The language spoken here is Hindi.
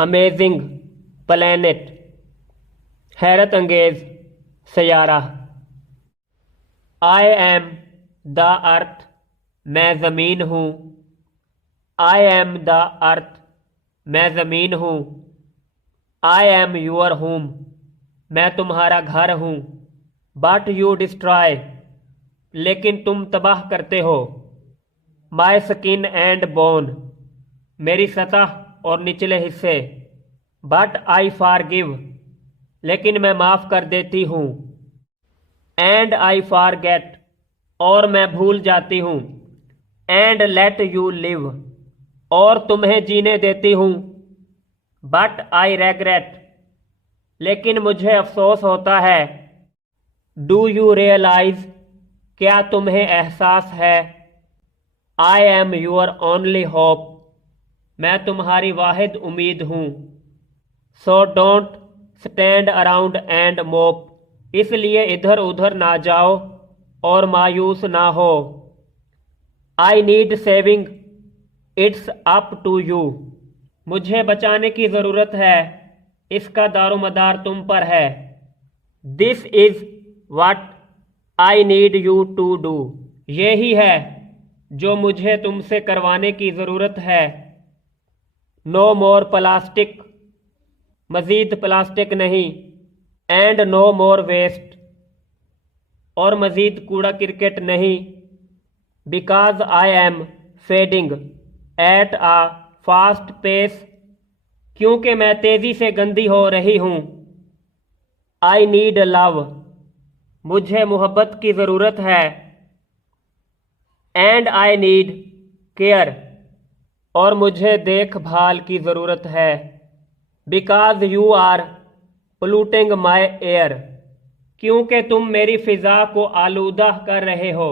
अमेजिंग प्लैनेट, हैरत अंगेज सयारा। आई एम द अर्थ, मैं ज़मीन हूँ। आई एम द अर्थ, मैं ज़मीन हूँ। आई एम योर होम, मैं तुम्हारा घर हूँ। बट यू डिस्ट्रॉय, लेकिन तुम तबाह करते हो। माई स्किन एंड बोन, मेरी सतह और निचले हिस्से। बट आई फॉरगिव, लेकिन मैं माफ़ कर देती हूँ। एंड आई फॉरगेट, और मैं भूल जाती हूँ। एंड लेट यू लिव, और तुम्हें जीने देती हूँ। बट आई रेग्रेट, लेकिन मुझे अफसोस होता है। डू यू रियलाइज, क्या तुम्हें एहसास है। I am your only hope, मैं तुम्हारी वाहिद उम्मीद हूँ। So don't stand around and मोप, इसलिए इधर उधर ना जाओ और मायूस ना हो। I need saving, it's up to you, मुझे बचाने की ज़रूरत है, इसका दारोमदार तुम पर है। This is what I need you to do, ये ही है जो मुझे तुमसे करवाने की ज़रूरत है। नो मोर प्लास्टिक, मज़ीद प्लास्टिक नहीं। एंड नो मोर वेस्ट, और मज़ीद कूड़ा क्रिकेट नहीं। Because I am fading at a fast pace, क्योंकि मैं तेज़ी से गंदी हो रही हूँ। आई नीड लव, मुझे मोहब्बत की ज़रूरत है। एंड आई नीड केयर, और मुझे देखभाल की ज़रूरत है। Because you are polluting my air, क्योंकि तुम मेरी फ़िज़ा को आलूदा कर रहे हो।